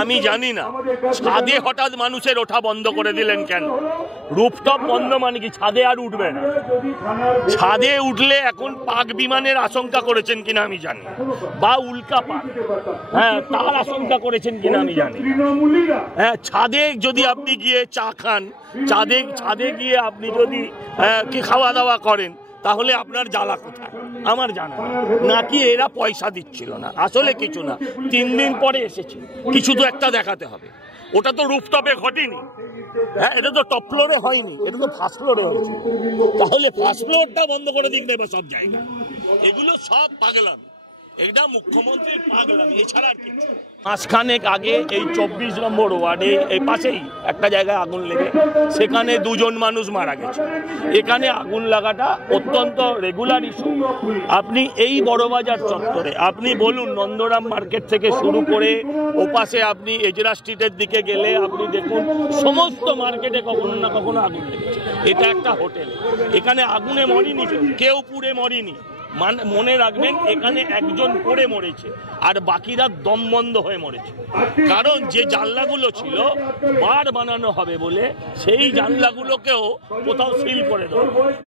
আমি জানি না ছাদে হঠাৎ মানুষের ওঠা বন্ধ করে দিলেন কেন? রুফটপ বন্ধ মানে কি ছাদে আর উঠবে না? ছাদে উঠলে এখন পাক বিমানের আশঙ্কা করেছেন কিনা আমি জানি, বা উল্কা পাক, হ্যাঁ তার আশঙ্কা করেছেন কিনা আমি জানি। হ্যাঁ, ছাদে যদি আপনি গিয়ে চা খান, ছাদে গিয়ে আপনি যদি কি খাওয়া দাওয়া করেন, তাহলে আপনার জ্বালা কোথায় আমার জানা নাকি এরা পয়সা দিচ্ছিল না, আসলে কিছু না, 3 দিন পরে এসেছে, কিছু তো একটা দেখাতে হবে। ওটা তো রুফটপে ঘটেনি, হ্যাঁ এটা তো টপ ফ্লোরে হয়নি, এটা তো ফার্স্ট ফ্লোরে হয়েছে। তাহলে ফার্স্ট ফ্লোরটা বন্ধ করে দিক দেবে সব জায়গা। এগুলো সব পাগলাম, এটা মুখ্যমন্ত্রীর পাগলাম, এছাড়া আর কিছু। মাসখানেক আগে এই 24 নম্বর ওয়ার্ডে এই পাশেই একটা জায়গায় আগুন লেগে সেখানে 2 জন মানুষ মারা গেছে। এখানে আগুন লাগাটা অত্যন্ত রেগুলার ইস্যু। আপনি এই বড়বাজার চত্বরে আপনি বলুন, নন্দরাম মার্কেট থেকে শুরু করে ওপাশে আপনি এজরা স্ট্রিটের দিকে গেলে আপনি দেখুন সমস্ত মার্কেটে কখনো না কখনো আগুন লেগেছে। এটা একটা হোটেল, এখানে আগুনে মরেনি কেউ, পুড়ে মরেনি। মনে রাখবেন, এখানে একজন পড়ে মরেছে আর বাকিরা দম বন্ধ হয়ে মরেছে। কারণ যে জানলাগুলো ছিল বার বানানো হবে বলে সেই জানলাগুলোকেও কোথাও সিল করে দেওয়া।